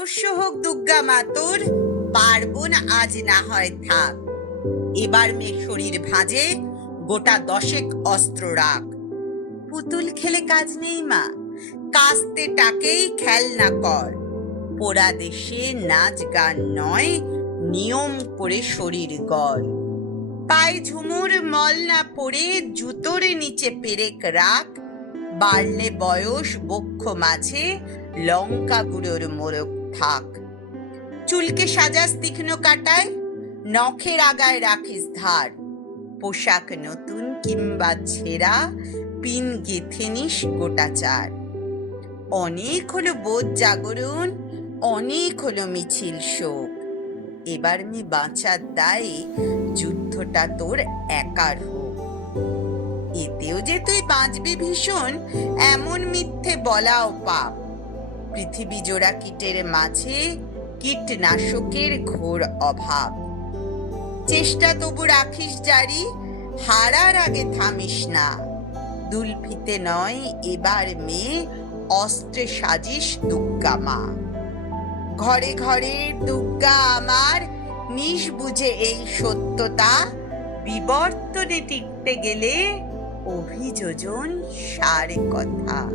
অবশ্য হোক দুর্গা মাতুর, পার্বণ আজ না হয় থাক। এবার মেয়ে শরীর ভাঁজে, গোটা দশেক অস্ত্র রাখ। পুতুল খেলে কাজ নেই মা, কাস্তে টাকেই খেলনা কর। পোড়া দেশে নাচ গান নয়, নিয়ম করে শরীর গড়। পায়ে ঝুমুর মল না পড়ে জুতোর নিচে পেরেক রাখ, বাড়লে বয়স বক্ষ মাঝে লঙ্কা গুঁড়োর মোরক থাক। চুলকে সাজাস তীক্ষ্ণ কাটায়, নখের আগায় রাখিস ধার। পোশাক নতুন কিংবা ছেঁড়া, পিন গেথে নিস গোটা চার। অনেক হলো বোধ জাগরণ, অনেক হলো মিছিল শোক। এবার মি বাঁচার দায়ে যুদ্ধটা তোর একার হোক। এতেও যে তুই বাঁচবি ভীষণ, এমন মিথ্যে বলাও পাপ। পৃথিবী জোড়া কীটের মাঝে কীটনাশকের ঘোর অভাব। চেষ্টা তবু রাখিস জারি, হারার আগে থামিস না। দুলফিতে নয়, এবার মেয়ে, অস্ত্রে সাজিস দুগ্গা মা। ঘরে ঘরে দুগ্গা আমার, নিস বুঝে এই সত্যতা। বিবর্তনে টিকতে গেলে অভিযোজন সারে কথা।